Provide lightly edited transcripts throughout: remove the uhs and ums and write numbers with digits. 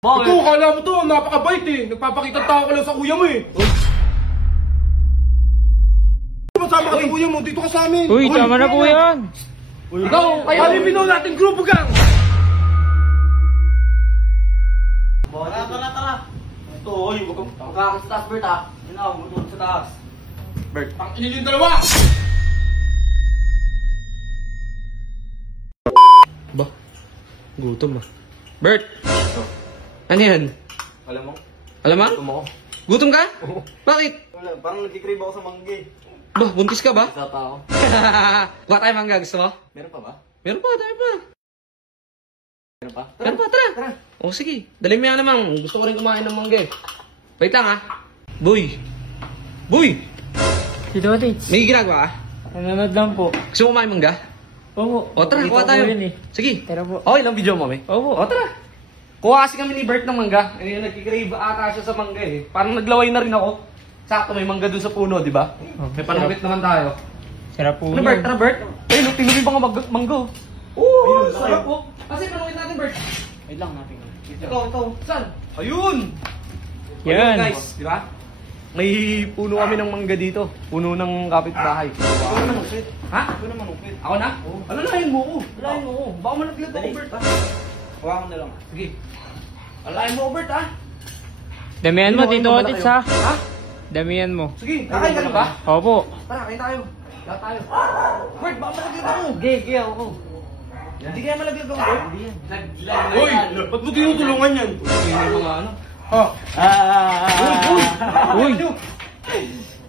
Bakit? Ito, kala mo to, napakabait eh. Nagpapakita tao ka lang sa kuya mo eh. Masama ka sa kuya mo, dito ka sa amin. Uy, tama na po yan. Ikaw, kaya alipin natin grupo gang. Tara. Ito, oy, huwag kang magkakit sa taas, Bert ha. Yun na, huwag sa taas. Bert, ang inilin dalawa. Ba? Gutom ba? Bert! Ano yan? Alam mo? Alamang? Gutom ako. Gutom ka? Oo. Bakit? Wala, parang nagkikrave ako sa mangga eh. Bah, buntis ka ba? Tata ako. Kuha tayo mangga, gusto mo? Meron pa ba? Meron pa, tayo pa. Meron pa? Meron pa, tara. O sige, dali mo yan naman. Gusto ko rin kumain ng mangga eh. Wait lang ha. Boy! Tito Tits, May ginagawa ka? nanonood lang po. Gusto mo kumain mangga? Opo. O tara, Pakita kuha ko tayo. yun eh. Sige. Tara po. Okay lang video mo, may? Opo. O tara. Kuha kasi kami ni Bert ng mangga. Ayun, nagkikrave ata siya sa mangga eh. Parang naglaway na rin ako. Sakto may mangga dun sa puno, di ba? May panungkit naman tayo. Sarap po Ano yun. Bert? Tara Bert. Ayun, tinuloy pa nga mangga. Oo, sarap po. Kasi panungkit natin Bert. Wait lang natin. Ito. Saan? Ayun! Yan. Ayun guys, di ba? May puno kami ng mangga dito. Puno ng kapitbahay. Ito naman ukit. Ha? Ito naman ukit. Ako na? Ano lahin mo ko? Lahin mo ko. Baka malaglag ako Dali. Bert ha? Hawakan na lang. Sige. Alahin mo ko Bert ha? Damihan mo, Tito Inuwan Tits kayo. ha. Ha? Damihan mo. Sige, kakain ka na ba? Opo. Tara, kain tayo. Lahat tayo. Bert, baka malaglag ako. Gay ako. Hindi kaya malaglag ako Bert. Hindi yan. Uy, ba't mo tinutulungan yan? Hindi yung mga ano. Ha? Uy.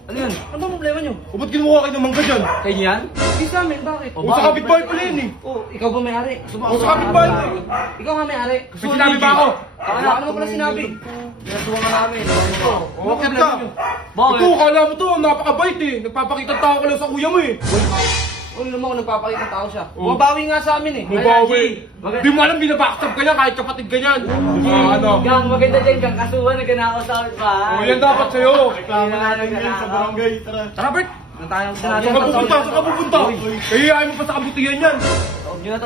Ano yan? Ano ba problema nyo? O ba't kinuha kayo ng mangga dyan? Kayo yan? Hindi sa amin, bakit? O sa kapitbahay pala yun eh. Ikaw ba may-ari? O sa kapitbahay mo eh. Ikaw nga may-ari. May sinabi ba ako? Wala ka naman pala sinabi. Ginagawa nga namin. O bakit ka? Ito, kala mo to, napakabait eh. Nagpapakita tao ka lang sa kuya mo eh. Ano naman kung nagpapakita tao siya? Oh. Mabawi nga sa amin eh. Mabawi. Di mo alam, binabackstab ka niya kahit kapatid ka niyan. Ano? Gang, maganda dyan gang. Kasuhan, nagkanakaw sa akin pa. O yan dapat sa'yo. Reklamo natin yan sa barangay. Tara. Tara Bert! Nang tayo Saan ka pupunta? Saan ka pupunta? Kahihain mo pa sa kabutihan yan.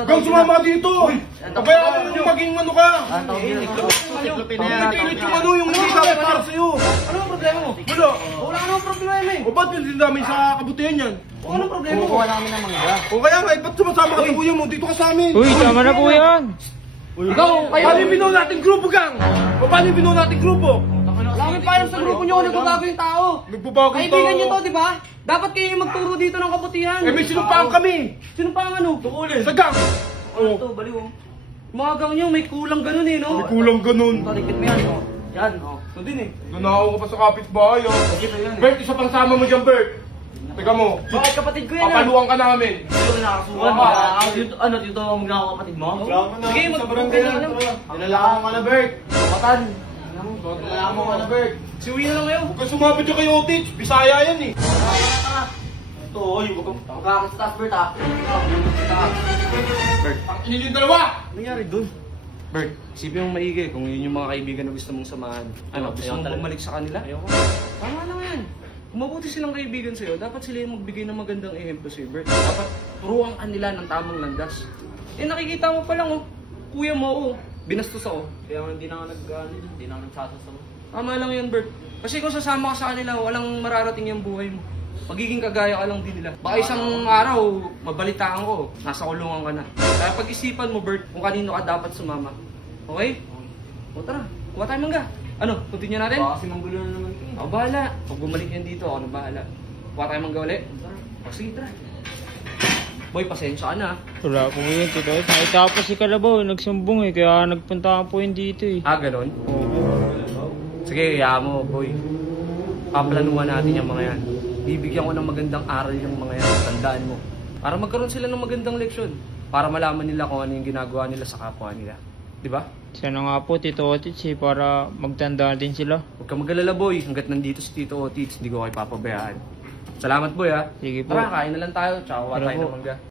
Gang sumama dito. Pabayaan mo yung maging ano ka. Pagkitilit yung ano, yung hindi dapat para sa'yo. Ano ang problema mo? Wala. Wala ka namang problema eh. O ba't yung dinamay sa kabutihan yan? O anong problema mo? Kumukuha namin ng mangga. O kaya nga, ba't sumasama ka sa kuya mo? Dito ka sa amin. Uy, tama na po yan. Ikaw, Paano yung binuo nating grupo, gang? O paano yung binuo nating grupo? Lagi pa sa grupo nyo kung nagbabago yung tao. Nagbabago yung Kaibigan nyo to, tao. di ba? Dapat kayo yung magturo dito ng kabutihan. Eh, may sinumpaan kami. Sino pa ang ano? Sa gang. Ano to, baliw oh. Mga gang nyo, may kulang ganun eh, no? May kulang ganun. Tarikit mo yan, oh. Yan, oh. Ito din eh. Nanakaw ka pa sa kapitbahay, oh. Bert, isa pang sama mo dyan, Bert. Teka mo. Bakit kapatid ko yan ah? Papaluan ka namin. Ito nakakasuhan. Ano, dito ang mga kapatid mo? Sige, mag-barangay na lang. Nilalakaw ka na, Bert. Kapatan. Nilalakaw ka na, Bert. Siwi na lang kayo. Huwag ka sumabit dyan kay Otich. Bisaya yan eh. Ito, oy, huwag kang magkakit sa taas, Bert ha. Bert, ang inilin dalawa. Nangyari dun? Bert, isipin mong maigi kung yun yung mga kaibigan na gusto mong samahan. Ano, gusto mong bumalik sa kanila? Ayoko. Tama lang yan. Kung mabuti silang kaibigan sa'yo, dapat sila yung magbigay ng magandang ehemplo sa'yo, Bert. Dapat turuan ka nila ng tamang landas. Eh, nakikita mo pa lang, oh. Kuya mo, oh. Binastos ako. Kaya hindi na nga hindi na nga nagsasasama. Tama lang yan, Bert. Kasi kung sasama ka sa kanila, walang mararating yung buhay mo. Magiging kagaya ka lang din nila. Baka isang araw, mabalitaan ko, nasa kulungan ka na. Kaya pag-isipan mo, Bert, kung kanino ka dapat sumama. Okay? O tara, kuha tayo mangga. Ano, continue natin? Baka kasi manggulo na naman ito. Ako bahala. Pag bumalik yan dito, ako na bahala. Kuha tayo mangga ulit. O sige, tara. Boy, pasensya ka na. Wala po yun, Tito Tits. Nakita po si Kalabaw, nagsumbong eh. Kaya nagpunta po yun dito eh. Ah, ganon? Opo. Sige, kaya mo, boy. Paplanuhan natin yung mga yan. Bibigyan ko ng magandang aral yung mga yan. Tandaan mo. Para magkaroon sila ng magandang leksyon. Para malaman nila kung ano yung ginagawa nila sa kapwa nila. Diba? Sana nga po, Tito Tits eh, para magtanda din sila. Huwag kang mag-alala, boy. Hanggat nandito si Tito Otits, hindi ko kayo papabayaan. Salamat, boy, ha? Sige po. Tara, kain na lang tayo. Tsaka kuha Tara tayo po. ng mangga.